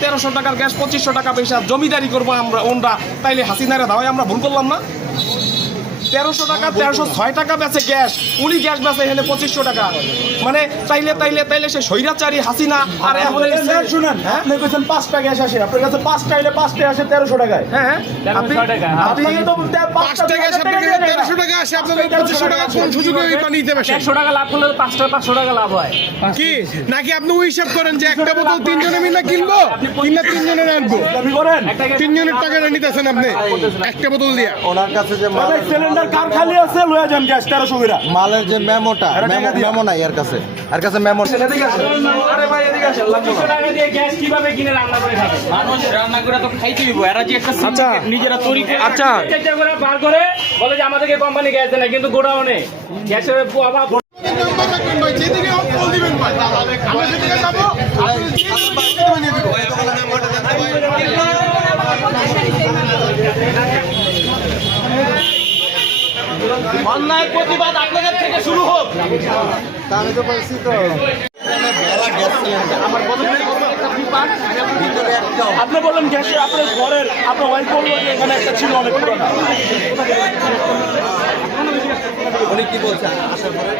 Gas 1300 টাকার gas 2500 টাকা পয়সা জমিদারি করবো আমরা ওনরা, তাইলে হাসিনারে দাওয়াই আমরা ভুল করলাম না? 1300 টাকা 1306 টাকা বেচে গ্যাস, উনি গ্যাস বেচে এখানে 2500 টাকা, মানে তাইলে সে স্বৈরাচারী হাসিনা। আর এখন শুনেন, আপনি বলছেন 5টা গ্যাস আসে, আপনার কাছে 5টা এলে 5টা আসে 1300 টাকায়। হ্যাঁ, আপনি তো 5টা গ্যাস আপনার কাছে 1300 টাকা আসে, আপনাদের 2500 টাকা কোন সুযোগে ওই পানি দিতে পারছেন? 100 টাকা লাভ করলে 500 টাকা লাভ হয় কি নাকি আপনি ওই হিসাব করেন যে একটা বোতল 3 জনে মিলে কিনবো, কিনা 3 জনে রাখবো, দাবি করেন? 3 জনের টাকাটা নিতেছেন আপনি একটা বোতল দিয়া? ওনার কাছে যে সিলিন্ডার কার খালি আছে লয়ে যান গ্যাস 1300 করে। মালের যে মেমোটা, মেমো নাই এর কাছে, এর কাছে মেমো। আরে ভাই এদিকে আসেন, লাগবে 200 টাকা দিয়ে গ্যাস কিভাবে কিনে রান্না করে খাবে? মানুষ রান্না করে তো খাইতে দিব, এরা যে একটা সিন্ডিকেট নিজেরা তৈরি করে আচ্ছা। চেষ্টা করে বার করে বলে যে আমাদেরকে কোম্পানি গ্যাস দেয় না, কিন্তু গোডাউনে গ্যাসের অভাব। নাম্বার রাখবেন ভাই, যেদিকে কল দিবেন ভাই, আমরা সেদিকে যাবো, আপনি যেদিকে বানিয়ে দিব। অন্যায় প্রতিবাদ আপনাদের থেকে শুরু হোক। আমি তো বলছি তো গ্যাস সিলিন্ডার আমার ভিতরে একটা আপনি বললেন গ্যাসে আপনার ঘরের আপনার ওয়াইফ বললো যে এখানে একটা ছিল অনেক পুরোনো। উনি কি বলছেন আসার পরে